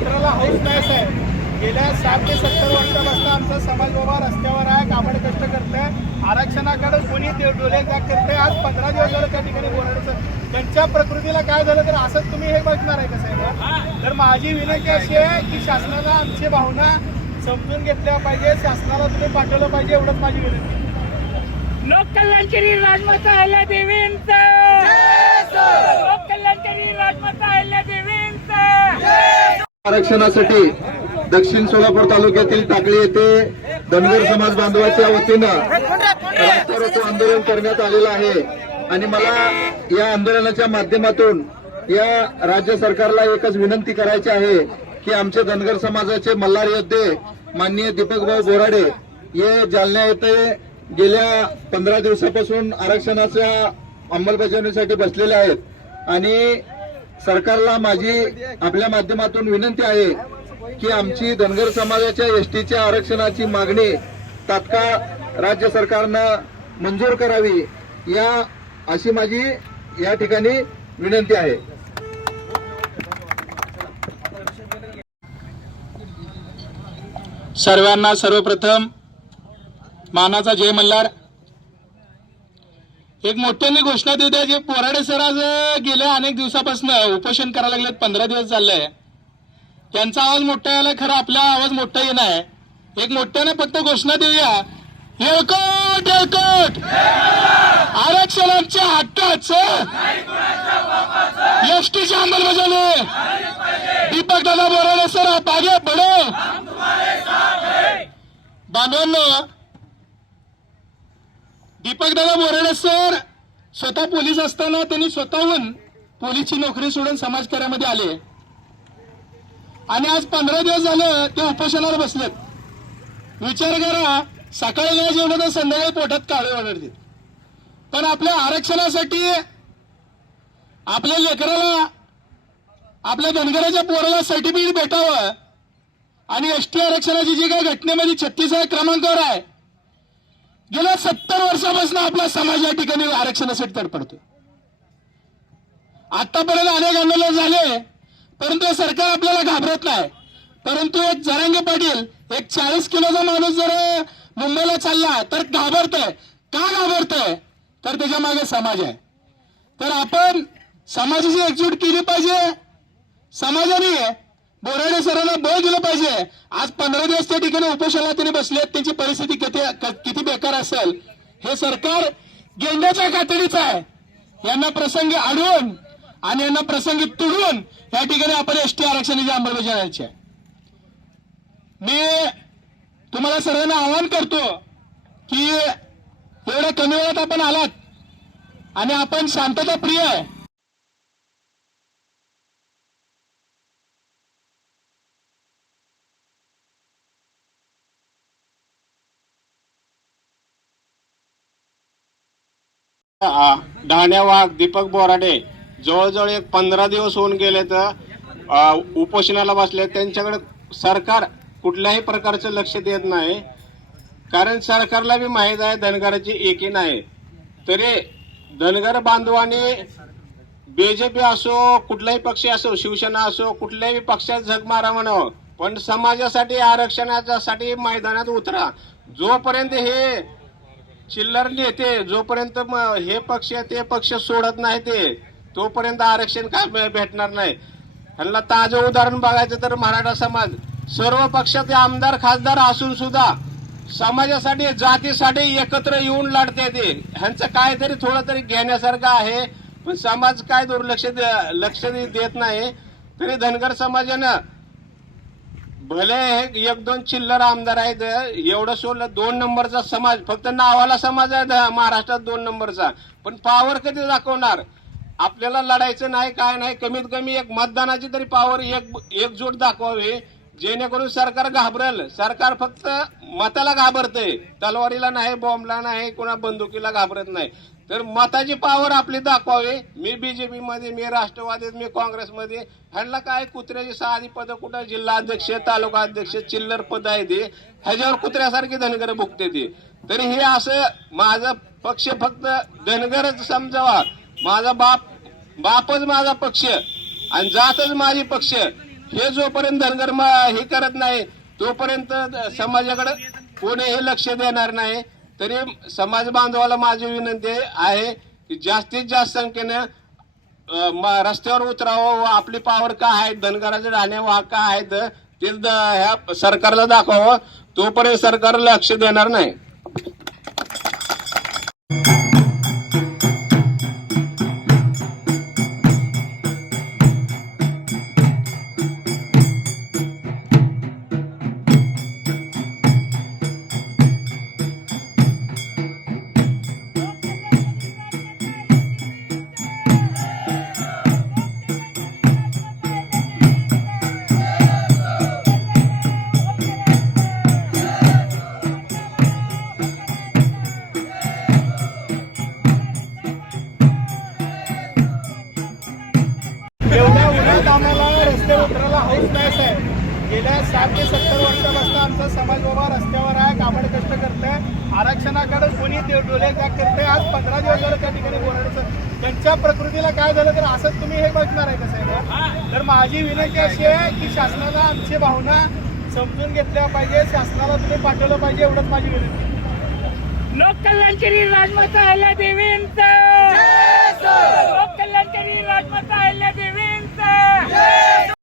डॉक्टरला house match आहे गेल्या साठ ते सत्तर वर्षापासून आमचा समाज बाबा रस्त्यावर आहे काबड कष्ट करतोय. आरक्षणाकडे कोणी ते डोळे जाग करते आज पंधरा दिवस झालं त्या ठिकाणी बोलायचं. त्यांच्या प्रकृतीला काय झालं तर असंच तुम्ही हे बघणार आहे कसं आहे तर माझी विनंती अशी आहे की शासनाला आमची भावना समजून घेतल्या पाहिजे. शासनाला तुम्ही पाठवलं पाहिजे एवढंच माझी विनंती. लोक कल्याणकारी राजमाता अहिल्या देवींचा. लोक कल्याणकारी राजमाता अहिल्या देवींचा. आरक्षणासाठी दक्षिण सोलापूर तालुक्यातील टाकळी येथे धनगर समाज बांधवाच्या वतीनं रास्ता आंदोलन करण्यात आलेलं आहे. आणि मला या आंदोलनाच्या माध्यमातून या राज्य सरकारला एकच विनंती करायची आहे की आमचे धनगर समाजाचे मल्हार योद्धे माननीय दीपकभाऊ बोराडे हे जालन्या येथे गेल्या पंधरा दिवसापासून आरक्षणाच्या अंमलबजावणीसाठी बसलेले आहेत. आणि सरकारला माझी आपल्या माध्यमातून विनंती आहे की आमची धनगर समाजाच्या एसटीच्या आरक्षणाची मागणी तात्काळ राज्य सरकारनं मंजूर करावी या अशी माझी या ठिकाणी विनंती आहे. सर्वांना सर्वप्रथम मानाचा जय मल्हार. एक मोठ्याने घोषणा देऊ द्या जे पोराडे सर आज गेल्या अनेक दिवसापासून उपोषण करायला लागलेत पंधरा दिवस चाललंय त्यांचा आवाज मोठा यायला खरं आपला आवाज मोठा येणं आहे. एक मोठ्याने फक्त घोषणा देऊया. येळकोट येळकोट! आरक्षणाच्या हक्काचं! एसटीची अंमलबजावणी! दीपक दादा बोराडे सर आप आगे बढो दीपक दादा बोराडे सर स्वतः पोलीस असताना त्यांनी स्वतःहून पोलीसची नोकरी सोडून समाजकार्यामध्ये आले. आणि आज पंधरा दिवस झालं ते उपोषणावर बसलेत. विचार करा सकाळी नाही जेवलं तर संध्याकाळी पोटात काळे ओढतील पण आपल्या आरक्षणासाठी आपल्या लेकराला आपल्या धनगराच्या पोराला सर्टिफिकेट भेटावं आणि एसटी आरक्षणाची जी काही घटनेमध्ये छत्तीसाव्या क्रमांकावर आहे गेल्या सत्तर वर्षापासून आपला समाज या ठिकाणी आरक्षणासाठी तडपडतो आतापर्यंत अनेक आंदोलन झाले परंतु सरकार आपल्याला घाबरत नाही. परंतु एक जरांगे पाटील एक चाळीस किलोचा माणूस जर मुंबईला चालला तर घाबरतोय. का घाबरतोय? तर त्याच्यामागे समाज आहे. तर आपण समाजाची एकजूट केली पाहिजे. समाजाने बोराडे सरांना बळ दिलं पाहिजे. आज पंधरा दिवस त्या ठिकाणी उपोषणाला त्यांनी बसले त्यांची परिस्थिती किती किती बेकार असेल. हे सरकार गेंड्याच्या कातडीचं आहे. यांना प्रसंगी अडवून आणि यांना प्रसंगी तुडवून या ठिकाणी आपण एसटी आरक्षणाची अंमलबजावण्याची आहे मी तुम्हाला सर्वांना आवाहन करतो की एवढ्या कमी वेळात आपण आलात आणि आपण शांतता प्रिय आहे. डहाण्या वाघ दीपक बोराडे जवळजवळ एक पंधरा दिवस होऊन गेले तर उपोषणाला बसले. त्यांच्याकडे सरकार कुठल्याही प्रकारचं लक्ष देत नाही. कारण सरकारला बी माहीत आहे धनगराची एकी नाही. तरी धनगर बांधवाने बीजेपी असो कुठलाही पक्ष असो शिवसेना असो कुठल्याही पक्षात झग मारा म्हणावं पण समाजासाठी आरक्षणासाठी मैदानात उतरा. जोपर्यंत हे चिल्लर नेते जोपर्यंत हे पक्ष ते पक्ष सोडत नाही ते तोपर्यंत आरक्षण काय भेटणार नाही. ह्यांना ताजं उदाहरण बघायचं तर मराठा समाज. सर्व पक्षाचे आमदार खासदार असून सुद्धा समाजासाठी जातीसाठी एकत्र येऊन लढते ते. ह्यांचं काहीतरी थोडं तरी घेण्यासारखं आहे पण समाज काय दुर्लक्ष दे- लक्ष देत नाही. तरी धनगर समाजानं भले हे एक दोन चिल्लर आमदार आहेत एवढं सोडलं दोन नंबरचा समाज फक्त नावाला समाज आहे महाराष्ट्रात दोन नंबरचा. पण पावर कधी दाखवणार? आपल्याला लढायचं नाही काय नाही कमीत कमी एक मतदानाची तरी पावर एक एकजूट दाखवावी जेणेकरून सरकार घाबरेल. सरकार फक्त मताला घाबरते तलवारीला नाही बॉम्बला नाही कोणा बंदुकीला घाबरत नाही. तर मताची पावर आपली दाखवावी. मी बीजेपी मध्ये मी राष्ट्रवादीत मी काँग्रेसमध्ये. ह्यांना काय कुत्र्याची साधी पद कुठं? जिल्हा अध्यक्ष तालुका अध्यक्ष चिल्लर पद आहे ते. ह्याच्यावर कुत्र्यासारखी धनगर भुगते ते. तरी हे असं माझा पक्ष फक्त धनगरच समजावा. माझा बाप बापच माझा पक्ष आणि जातच माझी पक्ष. हे जोपर्यंत धनगर हे करत नाही तोपर्यंत समाजाकडे कोणीही लक्ष देणार नाही. तरी समाज बांधवाला माझी विनंती आहे की जास्तीत जास्त संख्येने म- रस्त्यावर उतरावं व आपली पावर का आहे धनगराचे राहणे वा काय आहेत ते द- ह्या सरकारला दाखवावं. तोपर्यंत सरकार लक्ष देणार नाही. गेल्या साठ ते सत्तर वर्षापासून आमचा समाज बाबा रस्त्यावर आहे काबड कष्ट करतोय. आरक्षणाकडे कोणी ते डोले जाग करते आज पंधरा दिवस झालं त्या ठिकाणी बोलायचं. त्यांच्या प्रकृतीला काय झालं तर असंच तुम्ही हे बघणार आहे कसं आहे तर माझी विनंती अशी आहे की शासनाला आमची भावना समजून घेतल्या पाहिजे. शासनाला तुम्ही पाठवलं पाहिजे एवढंच माझी विनंती. आहे. लोक कल्याणकारी राजमाता अहिल्या देवींचा! लोक कल्याणकारी राजमाता अहिल्या देवींचा!